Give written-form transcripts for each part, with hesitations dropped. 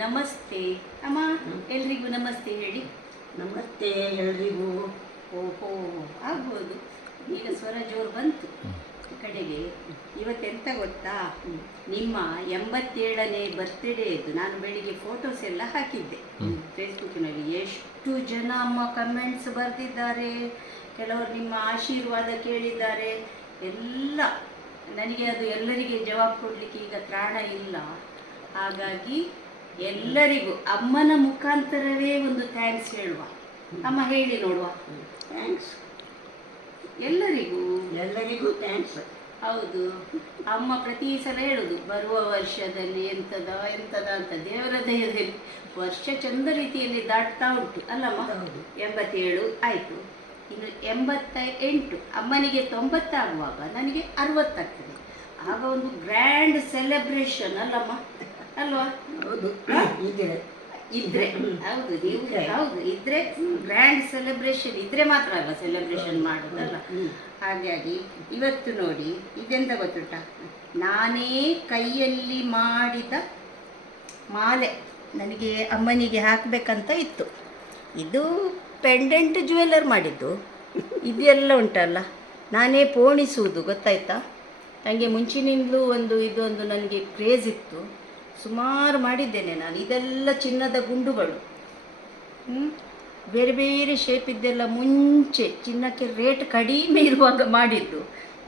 ನಮಸ್ತೆ ಅಮ್ಮ. ಎಲ್ರಿಗೂ ನಮಸ್ತೆ ಹೇಳಿ. ನಮಸ್ತೆ ಎಲ್ರಿಗೂ. ಓಹೋ, ಆಗ್ಬೋದು. ಈಗ ಸ್ವರ ಜೋರು ಬಂತು ಕಡೆಗೆ. ಇವತ್ತೆಂತ ಗೊತ್ತಾ, ನಿಮ್ಮ 87ನೇ ಬರ್ತ್ಡೇದು ನಾನು ಬೆಳಿಗ್ಗೆ ಫೋಟೋಸ್ ಎಲ್ಲ ಹಾಕಿದ್ದೆ ಫೇಸ್ಬುಕ್ಕಿನಲ್ಲಿ. ಎಷ್ಟು ಜನ ಅಮ್ಮ ಕಮೆಂಟ್ಸ್ ಬರೆದಿದ್ದಾರೆ, ಕೆಲವರು ನಿಮ್ಮ ಆಶೀರ್ವಾದ ಕೇಳಿದ್ದಾರೆ. ಎಲ್ಲ ನನಗೆ ಅದು ಎಲ್ಲರಿಗೆ ಜವಾಬು ಕೊಡಲಿಕ್ಕೆ ಈಗ ತ್ರಾಣ ಇಲ್ಲ. ಹಾಗಾಗಿ ಎಲ್ಲರಿಗೂ ಅಮ್ಮನ ಮುಖಾಂತರವೇ ಒಂದು ಥ್ಯಾಂಕ್ಸ್ ಹೇಳುವ. ಅಮ್ಮ ಹೇಳಿ ನೋಡುವ. ಥ್ಯಾಂಕ್ಸ್. ಎಲ್ಲರಿಗೂ ಥ್ಯಾಂಕ್ಸ್. ಹೌದು, ಅಮ್ಮ ಪ್ರತಿ ಸಲ ಹೇಳುದು ಬರುವ ವರ್ಷದಲ್ಲಿ ಎಂತದ ಅಂತ. ದೇವರ ದಯದಲ್ಲಿ ವರ್ಷ ಚಂದ ರೀತಿಯಲ್ಲಿ ದಾಟ್ತಾ ಉಂಟು ಅಲ್ಲಮ್ಮ. 87 ಆಯಿತು, ಇನ್ನು 88. ಅಮ್ಮನಿಗೆ 90 ಆಗುವಾಗ ನನಗೆ 60 ಆಗ್ತದೆ. ಆಗ ಒಂದು ಗ್ರ್ಯಾಂಡ್ ಸೆಲೆಬ್ರೇಷನ್ ಅಲ್ಲಮ್ಮ, ಅಲ್ವಾ? ಹೌದು, ಇದ್ರೆ ಹೌದು, ನೀವು ಹೌದು, ಇದ್ರೆ ಗ್ರ್ಯಾಂಡ್ ಸೆಲೆಬ್ರೇಷನ್ ಇದ್ರೆ ಮಾತ್ರ ಅಲ್ಲ ಸೆಲೆಬ್ರೇಷನ್ ಮಾಡೋದಲ್ಲ. ಹಾಗಾಗಿ ಇವತ್ತು ನೋಡಿ, ಇದೆಂತ ಗೊತ್ತುಂಟ, ನಾನೇ ಕೈಯಲ್ಲಿ ಮಾಡಿದ ಮಾಲೆ ನನಗೆ ಅಮ್ಮನಿಗೆ ಹಾಕಬೇಕಂತ ಇತ್ತು. ಇದು ಪೆಂಡೆಂಟ್ ಜ್ಯುವೆಲ್ಲರ್ ಮಾಡಿದ್ದು. ಇದೆಲ್ಲ ಉಂಟಲ್ಲ, ನಾನೇ ಪೋಣಿಸುವುದು, ಗೊತ್ತಾಯ್ತಾ? ನನಗೆ ಮುಂಚಿನಿಂದಲೂ ಇದೊಂದು ನನಗೆ ಕ್ರೇಜ್ ಇತ್ತು. ಸುಮಾರು ಮಾಡಿದ್ದೇನೆ ನಾನು. ಇದೆಲ್ಲ ಚಿನ್ನದ ಗುಂಡುಗಳು, ಬೇರೆ ಬೇರೆ ಶೇಪ್ ಇದ್ದೆಲ್ಲ ಮುಂಚೆ ಚಿನ್ನಕ್ಕೆ ರೇಟ್ ಕಡಿಮೆ ಇರುವಾಗ ಮಾಡಿದ್ದು.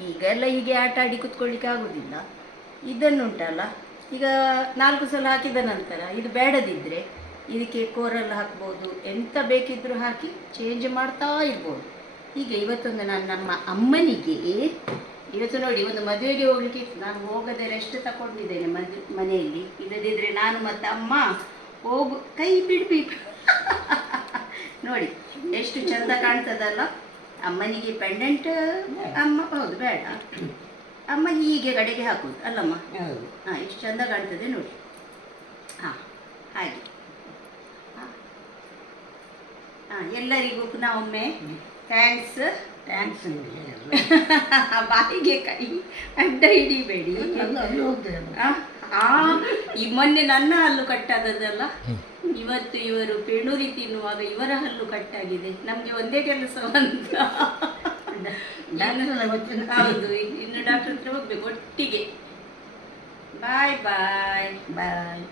ಈಗೆಲ್ಲ ಹೀಗೆ ಆಟ ಆಡಿ ಕೂತ್ಕೊಳ್ಳಿಕ್ಕೆ ಆಗೋದಿಲ್ಲ. ಇದನ್ನುಂಟಲ್ಲ, ಈಗ 4 ಸಲ ಹಾಕಿದ ನಂತರ ಇದು ಬೇಡದಿದ್ದರೆ ಇದಕ್ಕೆ ಕೋರಲ್ ಹಾಕ್ಬೋದು, ಎಂತ ಬೇಕಿದ್ದರೂ ಹಾಕಿ ಚೇಂಜ್ ಮಾಡ್ತಾ ಇರ್ಬೋದು. ಹೀಗೆ ಇವತ್ತೊಂದು ನಾನು ನಮ್ಮ ಅಮ್ಮನಿಗೆ, ಇವತ್ತು ನೋಡಿ ಒಂದು ಮದುವೆಗೆ ಹೋಗ್ಲಿಕ್ಕೆ ಇತ್ತು. ನಾನು ಹೋಗದೆ ರೆಸ್ಟ್ ತಗೊಂಡಿದ್ದೇನೆ ಮನೆಯಲ್ಲಿ. ಇಲ್ಲದಿದ್ದರೆ ನಾನು ಮತ್ತು ಅಮ್ಮ ಹೋಗು, ಕೈ ಬಿಡ್ಬಿ. ನೋಡಿ ಎಷ್ಟು ಚಂದ ಕಾಣ್ತದಲ್ಲ ಅಮ್ಮನಿಗೆ ಪೆಂಡೆಂಟ್. ಅಮ್ಮ ಹೌದು ಬೇಡ, ಅಮ್ಮ ಹೀಗೆ ಕಡೆಗೆ ಹಾಕೋದು ಅಲ್ಲಮ್ಮ. ಹಾಂ, ಎಷ್ಟು ಚಂದ ಕಾಣ್ತದೆ ನೋಡಿ. ಹಾಂ, ಹಾಗೆ. ಹಾಂ, ಎಲ್ಲರಿಗೂ ಪುನಃ ಒಮ್ಮೆ ಥ್ಯಾಂಕ್ಸ್. ಬಾಯಿಗೆ ಕೈ ಅಡ್ಡ ಹಿಡಿಬೇಡಿ. ಈ ಮೊನ್ನೆ ನನ್ನ ಹಲ್ಲು ಕಟ್ಟಾದದಲ್ಲ, ಇವತ್ತು ಇವರು ಪೆಣುರಿ ತಿನ್ನುವಾಗ ಇವರ ಹಲ್ಲು ಕಟ್ಟಾಗಿದೆ. ನಮ್ಗೆ ಒಂದೇ ಕೆಲಸ ಅಂತ. ಹೌದು, ಇನ್ನು ಡಾಕ್ಟರ್ ಹತ್ರ ಹೋಗ್ಬೇಕು ಒಟ್ಟಿಗೆ. ಬಾಯ್ ಬಾಯ್ ಬಾಯ್.